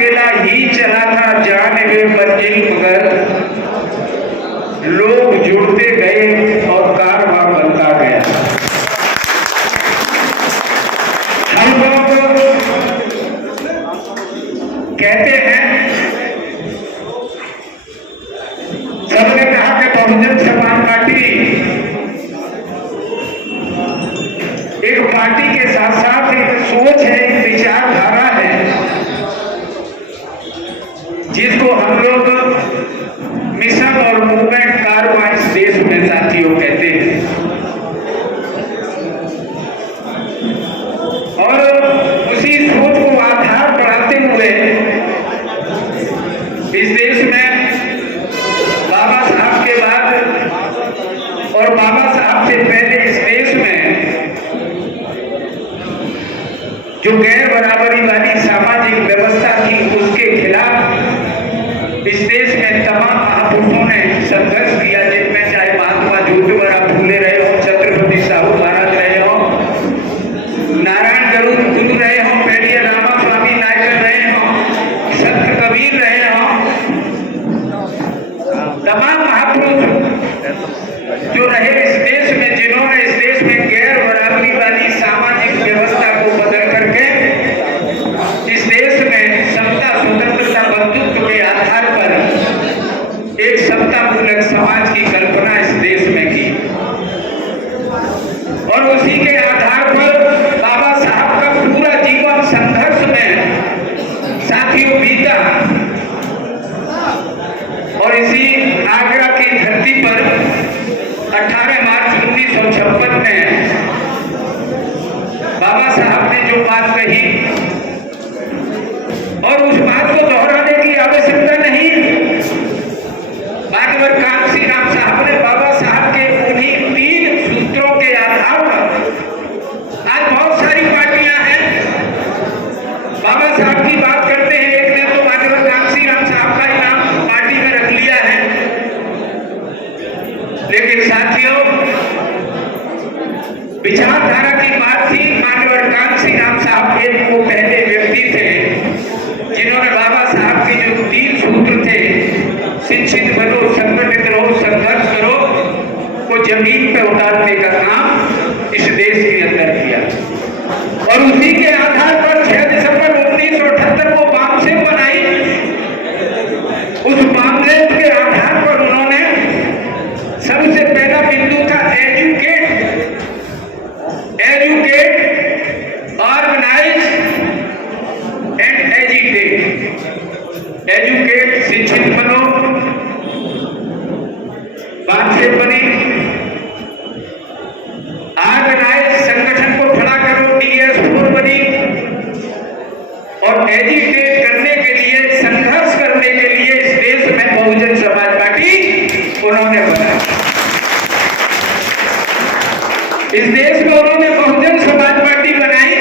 अकेला ही चला था जाने वे मंजिल मगर, लोग जुड़ते गए और कारवां बनता गया। हम लोग कहते हैं, सबने कहा कि बहुजन समाज पार्टी एक पार्टी के साथ साथ एक सोच है, एक विचारधारा है, जिसको हम लोग मिशन और मूवमेंट कारवां इस देश में साथियों कहते हैं। और उसी सोच को आधार बढ़ाते हुए इस देश में बाबा साहब के बाद और बाबा साहब से पहले इस देश में जो गैर बराबरी वाली सामाजिक व्यवस्था थी, उसके खिलाफ इस देश में तमाम महापुरुषों ने संघर्ष किया, जिनमें चाहे महात्मा ज्योतिबा फूले रहे हो, छत्रपति साहू महाराज रहे हो, नारायण गुरु रहे हो, पेड़िया रामा स्वामी नायकर रहे हो, संत कबीर रहे हो, तमाम महापुरुष जो रहे इस देश में, जिन्होंने इस देश में गैर बराबरी वाली सामाजिक व्यवस्था को बदल करके इस देश में समता, स्वतंत्रता, बंधुत्व के आधार पर एक समता मूलक समाज की कल्पना इस देश में की। और उसी के आधार पर बाबा साहब का पूरा जीवन संघर्ष में साथियों बीता। और इसी आगरा की धरती पर 18 मार्च 1956 में बाबा साहब ने जो बात कही, और उस बात को दोहराने की आवश्यकता नहीं, मानवर कांसी राम साहब ने बाबा साहब के उन्हीं 3 सूत्रों के आधार पर, आज बहुत सारी पार्टियां हैं, बाबा साहब की बात करते हैं, एक ने तो मानवर कांसी राम साहब का ही नाम पार्टी में रख लिया है। लेकिन साथियों, विचारधारा की बात थी, मानवर कांसी राम साहब एक वो पहले व्यक्ति थे जिन्होंने बाबा साहब के जो 3 सूत्र थे, शिक्षित बनो, संगठित रहो, संघर्ष करो, को जमीन पर उतारने का काम इस देश के अंदर किया। और उसी के आधार पर 6 दिसंबर 1978 को बामसेन बनाई। उस बामसेन के आधार पर उन्होंने सबसे पहला बिंदु था educate, organise and agitate. Educate, शिक्षित बनो, बामसेन बनी, ऑर्गेनाइज, संगठन को खड़ा करो, DS4 बनी, और एजिटेट करने के लिए, संघर्ष करने के लिए इस देश में बहुजन समाज पार्टी उन्होंने बनाई। इस देश में उन्होंने बहुजन समाज पार्टी बनाई।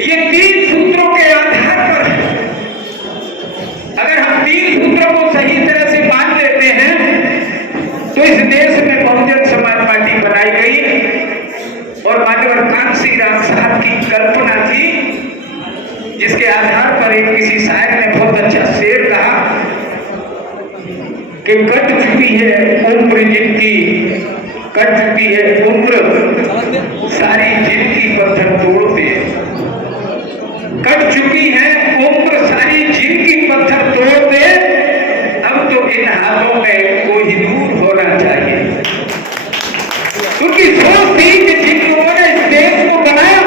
ये 3 सूत्रों के आधार पर, अगर हम 3 सूत्रों को सही तरह से मान लेते हैं तो इस देश में बहुजन समाज पार्टी बनाई गई। और मानवर कांसी राम साहब की कल्पना थी, जिसके आधार पर एक किसी शायर ने बहुत अच्छा शेर कहा कि कट चुकी है उम्र जिनकी, कट चुकी है उम्र सारी जिनकी पत्थर तोड़ते, कट चुकी है उम्र सारी जिनकी पत्थर तोड़ते, अब तो इन हाथों में कोई दूर होना चाहिए। क्योंकि सोच थी कि जिन लोगों ने इस देश को बनाया,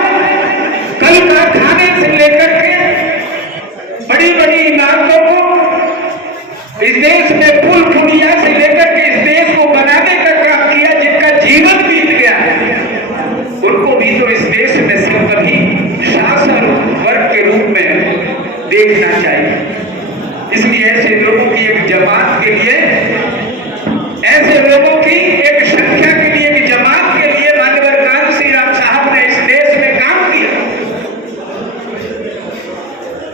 कल कारखाने से लेकर के बड़ी बड़ी इमारतों को, इस देश में पुल पुलिया से लेकर के इस देश को बनाने का काम किया, जिनका जीवन बीत गया है, उनको भी तो इस देश में सब कभी शासन वर्ग के रूप में देखना चाहिए। इसलिए ऐसे लोगों की एक जमात के लिए, ऐसे लोगों की एक संख्या के लिए, एक जमात के लिए मानवर कांसी राम साहब ने इस देश में काम किया।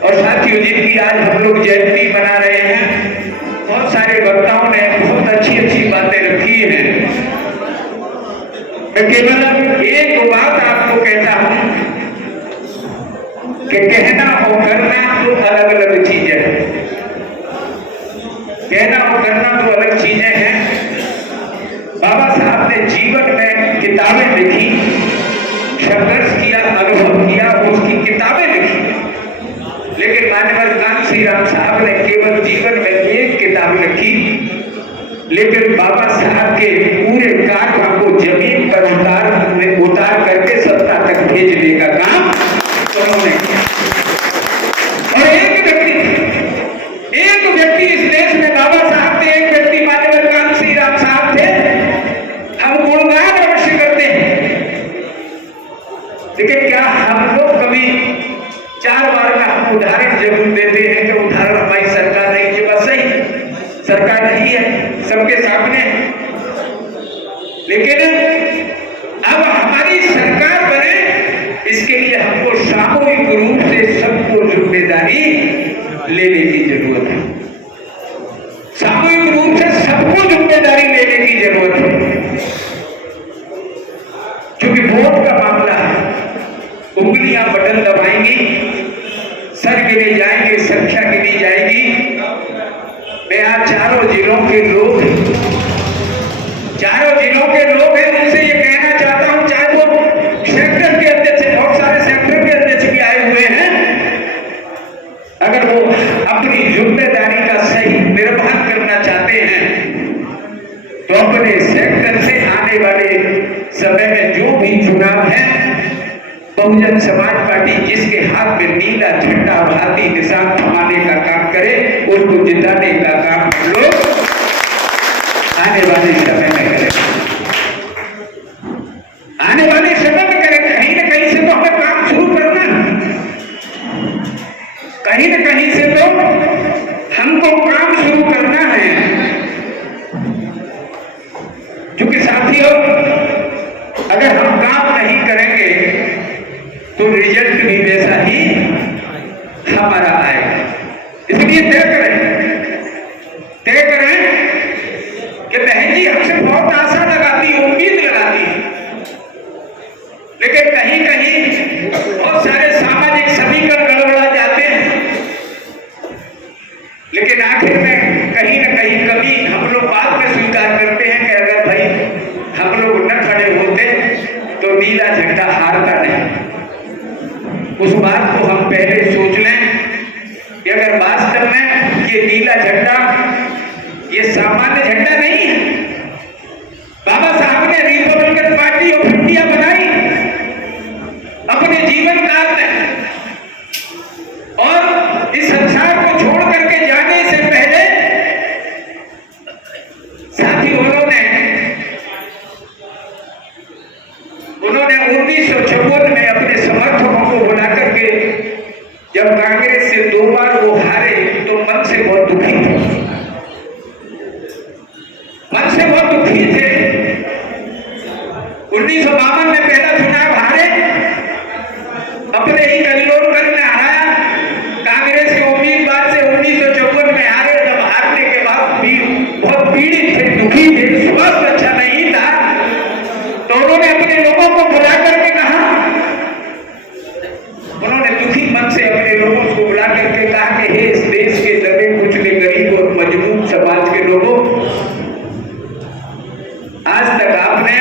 और साथियों, जिनकी आज हम लोग जयंती मना रहे हैं, बहुत सारे वक्ताओं ने बहुत अच्छी अच्छी बातें रखी हैं। मैं केवल एक बात आपको कहता हूं कि कहना और करना तो अलग अलग लेकिन मान्यवर कांसी राम साहब ने केवल जीवन में एक किताब लिखी, लेकिन बाबा साहब के पूरे कारवा को जमीन पर उतार करके सत्ता तक भेजने का काम उन्होंने किया। और एक व्यक्ति इस देश में बाबा साहब थे, एक व्यक्ति मान्यवर कांसी राम साहब थे। हम गुणगान अवश्य करते हैं, लेकिन क्या हम लोग कभी 4 बार का हम उदाहरण जरूर देते हैं कि उदाहरण हमारी सरकार नहीं, ये बस सही सरकार नहीं है सबके सामने, लेकिन अब हमारी सरकार बने इसके लिए हमको सामूहिक रूप से सबको जिम्मेदारी लेने की जरूरत है। सामूहिक रूप से सबको जिम्मेदारी लेने की जरूरत है, क्योंकि वोट का मामला है। उंगलियां बटन दबाएंगी, सर गिने जाएंगे, संख्या गिनी जाएगी। मैं आज चारों जिलों के लोग हैं, उनसे ये कहना चाहता हूं, चाहे वो सेक्टर के अध्यक्ष, बहुत सारे सेक्टर के अध्यक्ष भी आए हुए हैं, अगर वो अपनी जिम्मेदारी का सही निर्वहन करना चाहते हैं तो अपने सेक्टर से आने वाले समय में जो भी चुनाव है, बहुजन समाज पार्टी जिसके हाथ में नीला झंडा और हाथी निशान थमाने का काम करे, उसको जिताने का काम हम लोग आने वाले समय में करें। आने वाले समय में करें। कहीं न कहीं से तो हमें काम शुरू करना, कहीं न कहीं से तो हमको काम शुरू करना है, क्योंकि साथियों अगर हम काम नहीं करेंगे तो रिजल्ट भी वैसा ही हमारा आएगा। इसलिए तय करें कि बहन जी हमसे बहुत आशा लगाती है, उम्मीद लगाती है, लेकिन कहीं कहीं बहुत सारे सामाजिक समीकरण गड़बड़ा जाते हैं, लेकिन आखिर में कहीं न कहीं कभी हम लोग बाद में स्वीकार करते हैं कि अगर भाई हम लोग न खड़े होते तो नीला झंडा हारता नहीं। उस बात को हम पहले सोच लें कि अगर वास्तव में ये नीला झंडा ये सामान्य झंडा नहीं है, बाबा साहब ने रिपब्लिकन पार्टी ऑफ इंडिया बनाई अपने जीवन काल में, और इस संसार को छोड़ करके जाने से पहले साथी उन्होंने 1956 में अपने समर्थकों को बुला करके, जब कांग्रेस से 2 बार वो हारे तो मन से बहुत दुखी थे, मन से बहुत दुखी थे। 1952 में पहला चुनाव हारे, अपने ही कल्लोलकर में हराया, कांग्रेस के उम्मीदवार से 1954 में हारे। जब हारने के बाद भी बहुत पीड़ित थे, दुखी थे, स्वास्थ्य अच्छा नहीं था, तो उन्होंने अपने लोगों को बुला करके कहा, उन्होंने दुखी मन से अपने लोगों को बुला करके कहा कि हे इस देश के दबे कुचले गरीब और मजबूत समाज के लोगों, आज तक आपने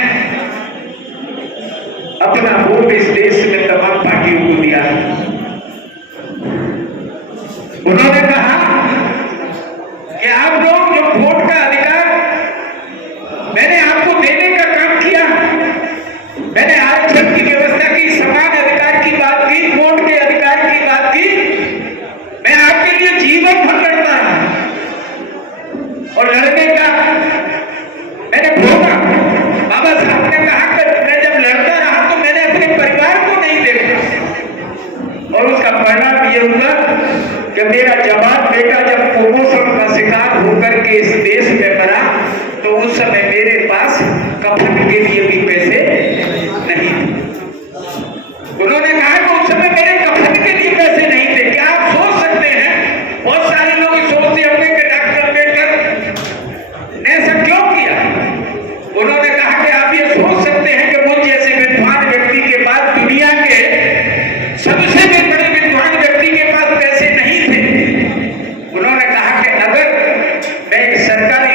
अपना वोट इस देश में तमाम पार्टियों को दिया। उन्होंने कहा कि आप लोग जो वोट का अधिकार मैंने आपको देने का काम किया, मैंने आरक्षण की व्यवस्था की, समान अधिकार की बात की, वोट के अधिकार की बात की, मैं आपके लिए जीवन भर लड़ता रहा और लड़ने का मैंने भोगा। बाबा साहब ने कहा कि मैं जब लड़ता रहा तो मैंने अपने परिवार को नहीं देखा, और उसका परिणाम ये हुआ कि मेरा जवान बेटा जब कुपोषण का शिकार होकर के इस देश में मरा तो उस समय मेरे पास कफन के लिए भी पैसे नहीं थे। उन्होंने कहा कि उस समय मेरे कफन के लिए पैसे नहीं थे। क्या आप सोच सकते हैं, बहुत सारे लोग सोचते होंगे कि डॉक्टर अम्बेडकर ने ऐसा क्यों किया। उन्होंने कहा कि आप ये सोच सकते हैं कि मुझ जैसे विद्वान व्यक्ति के पास, दुनिया के सबसे भी बड़े विद्वान व्यक्ति के पास पैसे नहीं थे। उन्होंने कहा कि अगर मैं एक सरकारी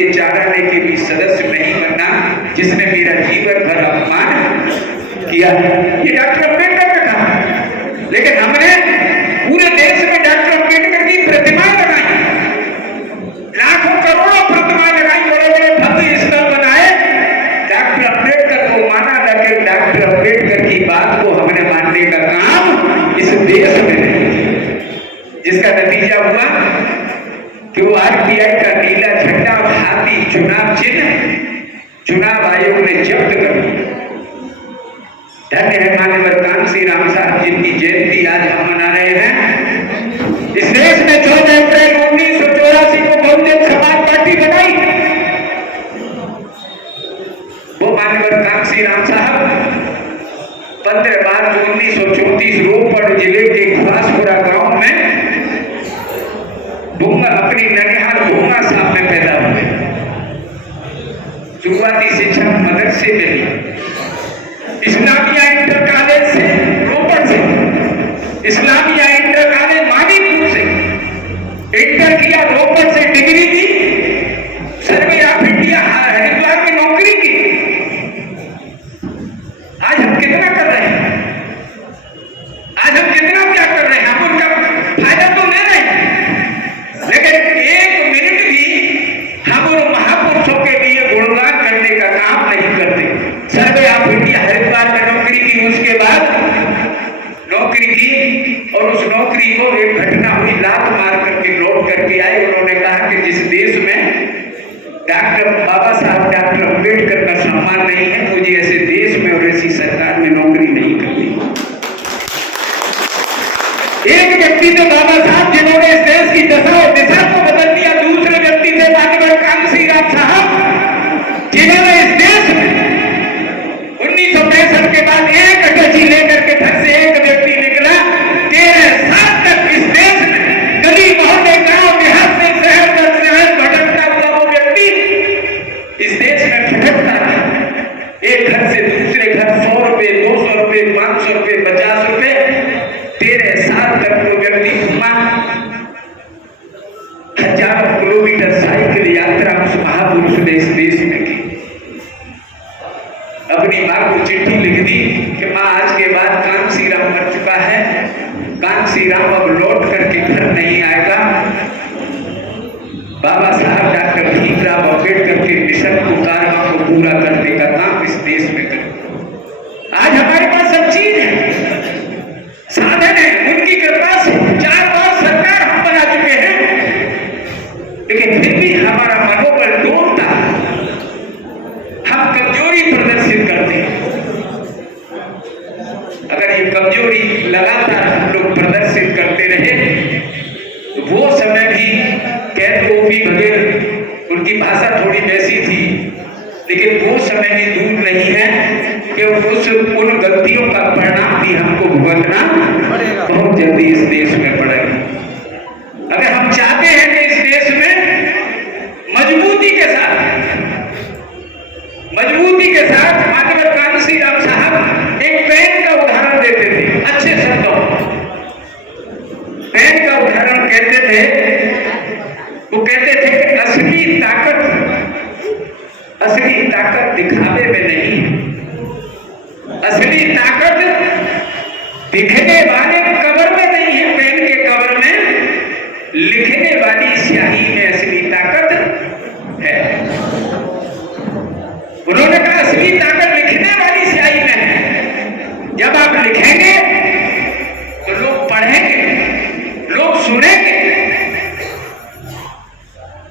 के चाराने के भी सदस्य नहीं बनना जिसने मेरा जीवन भर अपमान किया। ये डॉक्टर अम्बेडकर का काम है। लेकिन हमने पूरे देश में डॉक्टर अम्बेडकर की प्रतिमाएं लगाई, लाखों करोड़ों प्रतिमाएं लगाई, बड़े बड़े भव्य स्थल बनाए। डॉक्टर अम्बेडकर को माना, लेकिन डॉक्टर अम्बेडकर की बात को हमने मानने का काम इस देश में नहीं, जिसका नतीजा हुआ कि वो आरपीआई का नीला झंडा और हाथी चुनाव चिन्ह चुनाव आयोग ने जब्त कर लिया। धन्य है माननीय कांसी राम साहब जिनकी जयंती आज हम मना रहे हैं। इस देश में 14 अप्रैल 1984 को बहुजन समाज पार्टी बनाई। वो माननीय कांसी राम साहब 15 मार्च 1934 रोपड़ जिले के घुरासपुरा गांव में अपनी ननिहाल भूंगा साहब में पैदा हुए। शुरुआती शिक्षा मदरसे में ली, इस्लामिया इंटर कॉलेज से रोपड़ से, इस्लामिया इंटर कॉलेज मानीपुर से इंटर किया, रोपड़ से degree the, survey of India Haridwar में नौकरी की। आज हम कितना कर रहे हैं, आज हम कितना क्या कर रहे हैं, हम उनका फायदा तो ले रहे हैं, लेकिन एक मिनट भी हम उन महापुरुषों के लिए गुणगान करने का काम नहीं करते। सर्वे ऑफ इंडिया हरिद्वार में नौकरी की, उसके बाद नौकरी की और उस नौकरी को एक घटना हुई, लात मार करके लौट करके आए। उन्होंने कहा कि जिस देश में डॉक्टर बाबा साहब डॉक्टर अम्बेडकर का सम्मान नहीं है, मुझे ऐसे देश में और ऐसी सरकार में नौकरी नहीं करनी। एक व्यक्ति थे बाबा साहब जिन्होंने इस देश की दशा और दिशा को बदल दिया। दूसरे व्यक्ति थे माननीय कांसी राम साहब जिन्होंने इस देश में 1965 के बाद एक अटैची लेकर के घर से एक व्यक्ति निकला, 13 साल तक इस देश में गली मोहल्ले गांव देहात से शहर तक शहर भटकता हुआ वो व्यक्ति इस देश में भटकता रहा। एक घर से दूसरे घर 100 रुपए 200 रुपए 500 रुपए 50 रुपए 13 साल तक वो व्यक्ति घूमा। हजारों किलोमीटर साइकिल यात्रा उस महापुरुष ने इस देश में की। अपनी मां को चिट्ठी लिख दी कि मां आज के बाद कांसी राम मर चुका है, कांसी राम अब लौट करके घर नहीं आएगा। बाबा साहब डॉक्टर भीमराव अम्बेडकर के मिशन को कार्यों को पूरा करने का काम इस देश में करें। आज हमारे पास सब चीज है, साधन है, उनकी कृपा से 4 बार सरकार हम बना चुके हैं, लेकिन फिर भी हमारा मनोबल टूटता, हम कमजोरी प्रदर्शित करते हैं। अगर ये कमजोरी लगातार हम लोग प्रदर्शित करते रहे तो वो समय भी कैद ओपी वगैरह उनकी भाषा थोड़ी वैसी थी, लेकिन वो समय भी दूर नहीं है कि उन गलतियों का परिणाम भी हमको भुगतना बहुत जल्दी इस देश में पड़ेगा। अगर हम चाहते हैं कि इस देश में मजबूती के साथ माननीय कांसी राम साहब एक पेन का उदाहरण देते थे, अच्छे शब्दों पेन का उदाहरण कहते थे। वो कहते थे कि असली ताकत दिखावे में नहीं, असली ताकत दिखने वाले कवर में नहीं है, पेन के कवर में लिखने वाली स्याही में असली ताकत है। उन्होंने कहा असली ताकत लिखने वाली स्याही में है। जब आप लिखेंगे तो लोग पढ़ेंगे, लोग सुनेंगे।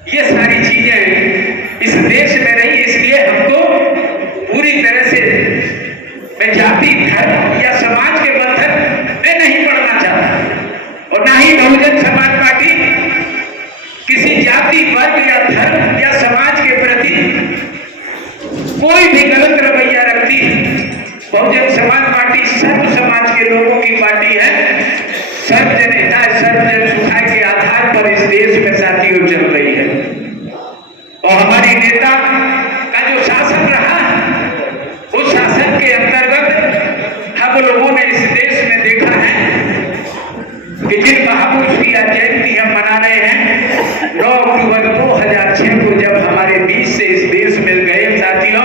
ये सारी चीजें इस देश में रही, इसलिए हमको पूरी तरह से मैं जाति धर्म या समाज के बंधन में नहीं पड़ना चाहता, और ना ही बहुजन समाज पार्टी किसी जाति वर्ग या धर्म या समाज के प्रति कोई भी गलत रवैया रखती है। बहुजन समाज पार्टी सर्व समाज के लोगों की पार्टी है। सर्वजन हिताय सर्वजन सुखाय के आधार पर इस देश में साथियों चल रही है। और हमारी नेता का जो शासन रहा, उस शासन के अंतर्गत हम लोगों ने इस देश में देखा है कि जिन महापुरुष की जयंती हम मना रहे हैं 9 अक्टूबर 2006 को जब हमारे बीच से इस देश में गए साथियों,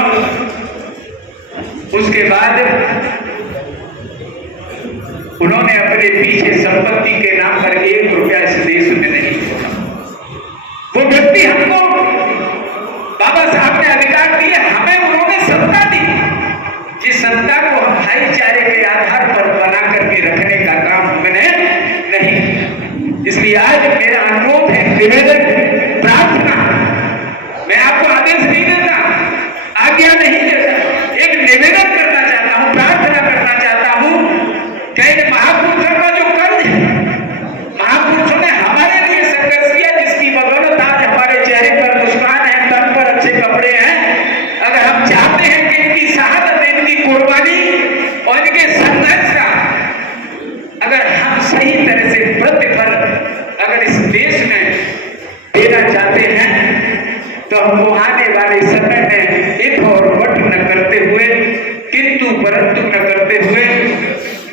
उसके बाद उन्होंने अपने पीछे संपत्ति के नाम पर 1 रुपया इस देश में नहीं छोड़ा। वो व्यक्ति हमको बाबा साहब ने अधिकार दिए, हमें उन्होंने सत्ता दी, जिस सत्ता को हम भाईचारे के आधार पर बना करके रखने का काम हमने नहीं। इसलिए आज मेरा अनुरोध है, निवेदन, प्रार्थना, मैं आपको आदेश नहीं देता, आज्ञा नहीं देता, एक निवेदन करना चाहता हूं, प्रार्थना करना चाहता हूं कि इन महापुरुषों का जो कर्ज है, महापुरुषों ने हमारे लिए संघर्ष किया, जिसकी बदौलत आज हमारे चेहरे पर मुस्कान है, तन पर अच्छे कपड़े हैं। अगर हम चाहते हैं कि इनकी शहादत, इनकी कुर्बानी और इनके संघर्ष का अगर हम सही तरह से प्रतिफल अगर इस देश में देना चाहते हैं, तो हमको आने वाले समय में इत और वट न करते हुए, किंतु परंतु न करते हुए,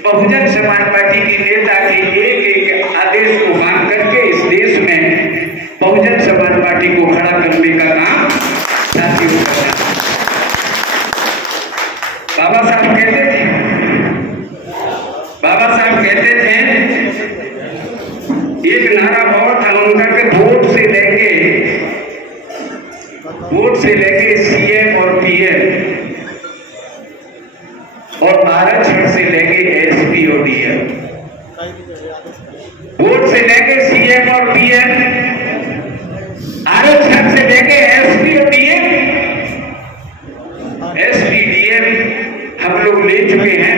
बहुजन समाज पार्टी की नेता के एक आदेश को मान करके इस देश में बहुजन समाज पार्टी को खड़ा करने का काम साथियों करना। बाबा साहब कहते थे, बाबा साहब कहते थे, एक नारा बहुत था उनका कि वोट से लेके सीएम और पीएम और आरक्षण से लेके एसपी और डीएम, वोट से लेके सीएम और पीएम, आरक्षण से लेके एसपी और डीएम, एसपी डीएम हम लोग ले चुके हैं,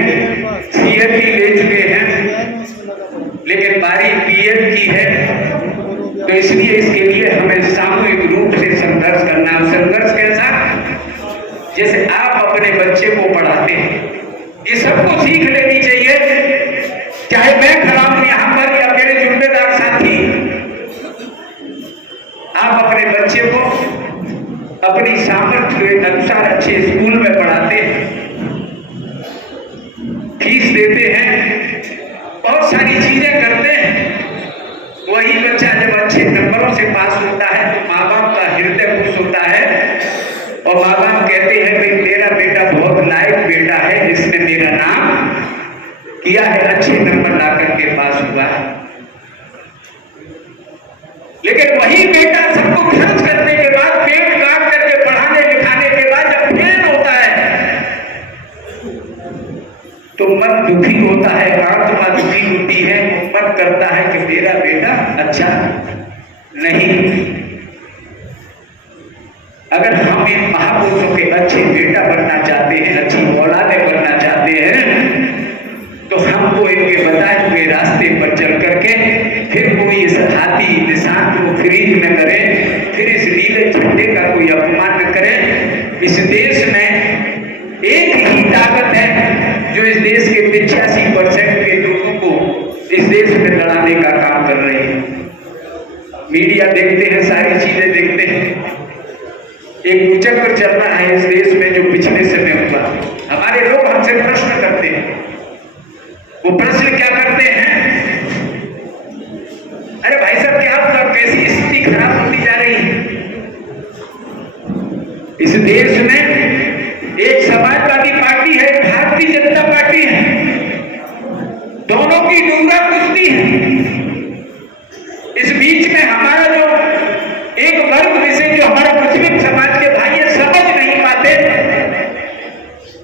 सीएम भी ले चुके हैं, लेकिन बारी पीएम की है। तो इसलिए इसके लिए हमें सामूहिक रूप से संघर्ष करना है। संघर्ष कैसा? जैसे आप अपने बच्चे को पढ़ाते हैं, ये सबको सीख लेनी चाहिए, चाहे मैं खड़ा हूं यहां पर या मेरे जिम्मेदार साथी, आप अपने बच्चे को अपनी सामर्थ्य के अनुसार अच्छे स्कूल में पढ़ाते हैं, फीस देते हैं, बहुत सारी चीजें करते हैं। वही बच्चा जब अच्छे नंबरों से पास होता है तो माँ बाप का हृदय खुश होता है और माँ बाप कहते हैं भाई मेरा बेटा बहुत लायक बेटा है, इसने मेरा नाम किया है, अच्छे नंबर ला करके पास हुआ है। लेकिन वही बेटा सबको खर्च करने के बाद, पेट काट करके पढ़ाने लिखाने के बाद जब फेल होता है तो मन दुखी होता है, आत्मा दुखी होती है, मन करता है कि मेरा बेटा अच्छा नहीं। अगर हम इन महापुरुषों के अच्छे बेटा बनना चाहते हैं, अच्छी औलादे बनना चाहते हैं, तो हमको इनके बताए हुए रास्ते पर चल करके फिर कोई इस हाथी निशान को फ्रीज में करे, फिर इस नीले झंडे का कोई अपमान न करे। इस देश में एक ही ताकत है जो इस देश के 85% के लोगों को इस देश में लड़ाने का काम कर रही है। मीडिया देखते हैं, सारी चीजें देखते हैं, एक कुचक्र चल रहा है इस देश में जो पिछले समय हुआ। हमारे लोग हमसे प्रश्न करते हैं, वो प्रश्न क्या करते हैं? अरे भाई साहब क्या होगा, कैसी स्थिति खराब होती जा रही है इस देश में। एक समाजवादी पार्टी है, भारतीय जनता पार्टी है, दोनों की डूंगा कुश्ती है। इस बीच में हमारा जो एक वर्ग विशेष जो हमारा मुस्लिम समाज के भाई है समझ नहीं पाते,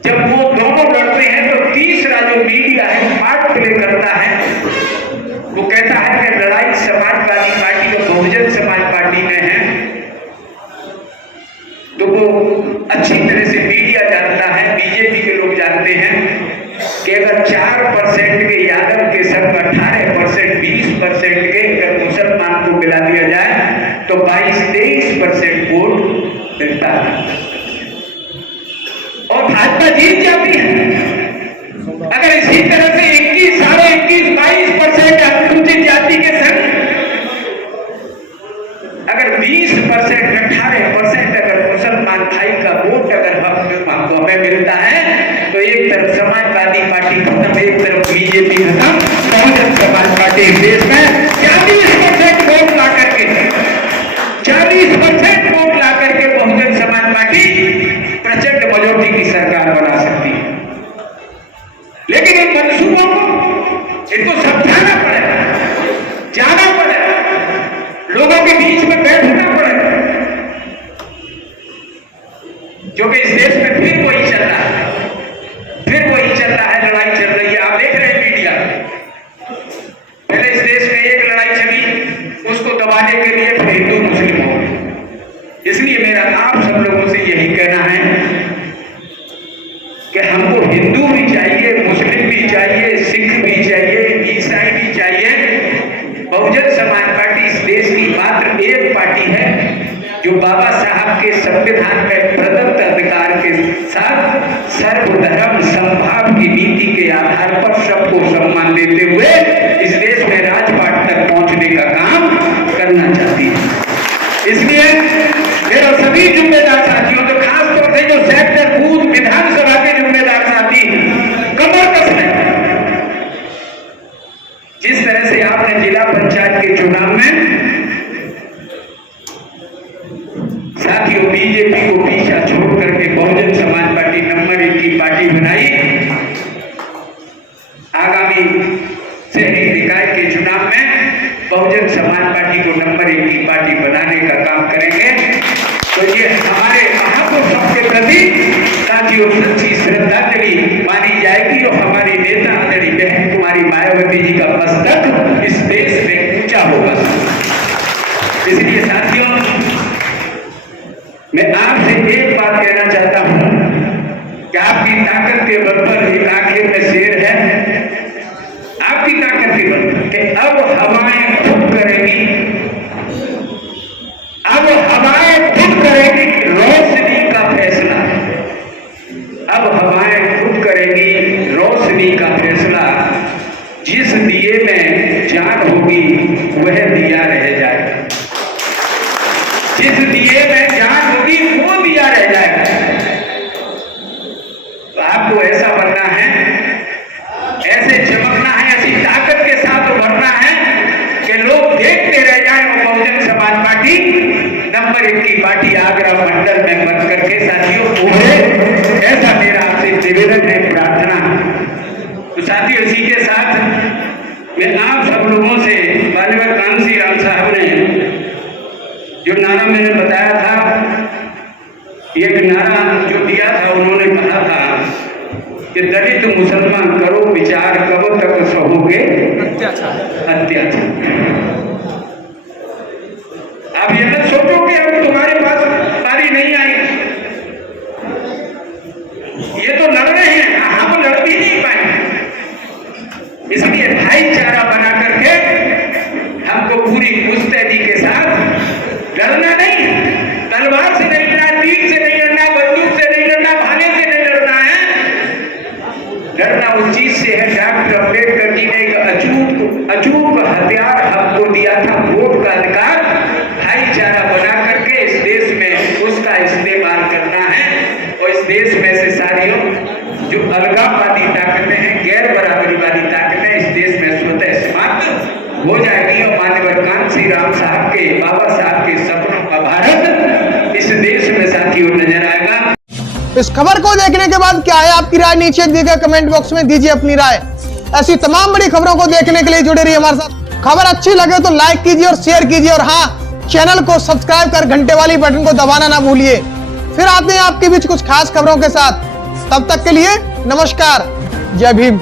जब वो दोनों लड़ते हैं तो तीसरा जो मीडिया है पार्ट प्ले करता है, वो कहता है कि लड़ाई समाजवादी पार्टी और बहुजन समाज पार्टी में है। तो वो अच्छी तरह से मीडिया जानता है, बीजेपी के लोग जानते हैं कि अगर 4% के यादव के संग 18%, 20% के अगर मुसलमान को मिला दिया जाए तो 22-23% वोट मिलता है और भाजपा जीत जाती है। अगर इसी तरह से 21, 21.5, 22% अनुसूचित जाति के संग अगर 20%, 18% अगर मुसलमान भाई का वोट अगर हमको हमें मिलता है तो एक तरफ समाजवादी पार्टी खत्म, एक तरफ बीजेपी खत्म, बहुजन समाज पार्टी देश में 40% वोट ला करके 40% वोट ला करके क्योंकि इस देश में फिर वही चल रहा है, लड़ाई चल रही है। आप देख रहे हैं मीडिया, पहले इस देश में एक लड़ाई चली, उसको दबाने के लिए फिर हिंदू मुस्लिम हो गए। इसलिए मेरा आप सब लोगों से यही कहना है कि हमको हिंदू भी चाहिए, मुस्लिम भी चाहिए, सिख भी चाहिए, ईसाई भी चाहिए। बहुजन समाज पार्टी इस देश की मात्र एक पार्टी है जो बाबा साहब के संविधान में प्रदत्त अधिकार के साथ सर्वधर्म समभाव की नीति के आधार पर सबको सम्मान देते हुए इस देश में राजपाट तक पहुंचने का काम करना चाहती है। इसलिए मेरा सभी जिम्मेदार साथियों, तो खास तौर से जो सेक्टर बूथ विधानसभा के जिम्मेदार साथी कमर कस लें। जिस तरह से आपने जिला पंचायत के चुनाव में साथियों बीजेपी को पीछा छोड़ करके बहुजन समाज पार्टी नंबर 1 की पार्टी बनाई, आगामी शहरी निकाय के चुनाव में बहुजन समाज पार्टी को नंबर 1 की पार्टी बनाने का काम करेंगे। तो ये हमारे महापुरुषों के प्रति साथियों सच्ची श्रद्धांजलि मानी जाएगी और हमारी नेता आदरणीय बहन कुमारी मायावती जी का मस्तक इस देश में ऊंचा होगा। इसलिए साथियों मैं आपसे एक बात कहना चाहता हूं कि आपकी ताकत के बल पर एक आखिर में शेर है, आपकी ताकत के बल पर कि अब हवाएं खुद करेगी, अब हवाएं खुद करेगी रोशनी का फैसला, अब हवाएं खुद करेगी रोशनी का फैसला। जिस दिए में जान होगी वह दिया रह जाएगा, जिस दिए में जान होगी वो दिया रह जाएगा। तो आपको ऐसा बनना है, ऐसे चमकना है, ऐसी ताकत के साथ उभरना है कि लोग देखते रह जाएं और बहुजन समाज पार्टी नंबर 1 की पार्टी आगरा मंडल में बन करके साथियों उभरे। ऐसा मेरा आपसे निवेदन है, प्रार्थना। तो साथियों इसी के साथ मैं आप सब लोगों से माननीय कांसी राम साहब ने जो नारा मैंने बताया था, एक नारा जो दिया था, उन्होंने कहा था कि दलित मुसलमान करो विचार, कब तक सहोगे अत्याचार। आप ये मत सोचो कि अब तुम्हारे पास बारी नहीं आई, ये तो लड़ रहे हैं, हम लड़ भी नहीं पाएंगे। इसलिए भाईचारा बना करके हमको पूरी मुस्तैदी के साथ लड़ना नहीं, तलवार से नहीं लड़ना, तीर से नहीं लड़ना, बंदूक से नहीं लड़ना, भाले से नहीं लड़ना है। लड़ना उस चीज से है, डॉक्टर अम्बेडकर जी ने एक अचूक हथियार हमको दिया था, वोट का अधिकार। भाईचारा बना करके इस देश में उसका इस्तेमाल करना है और इस देश में से सारियों जो अलगाववादी ताकतें हैं, गैर बराबरी वाली ताकतें इस देश में स्वतः समाप्त हो जाएगी और माननीय कांसी राम साहब के, बाबा साहब के सपनों का भारत इस देश में साथियों नजर आएगा। इस खबर को देखने के बाद क्या है आपकी राय, नीचे दिए गए कमेंट बॉक्स में दीजिए अपनी राय। ऐसी तमाम बड़ी खबरों को देखने के लिए जुड़े रहिए हमारे साथ। खबर अच्छी लगे तो लाइक कीजिए और शेयर कीजिए, और हाँ, चैनल को सब्सक्राइब कर घंटे वाली बटन को दबाना ना भूलिए। फिर आते हैं आपके बीच कुछ खास खबरों के साथ, तब तक के लिए नमस्कार, जय भीम।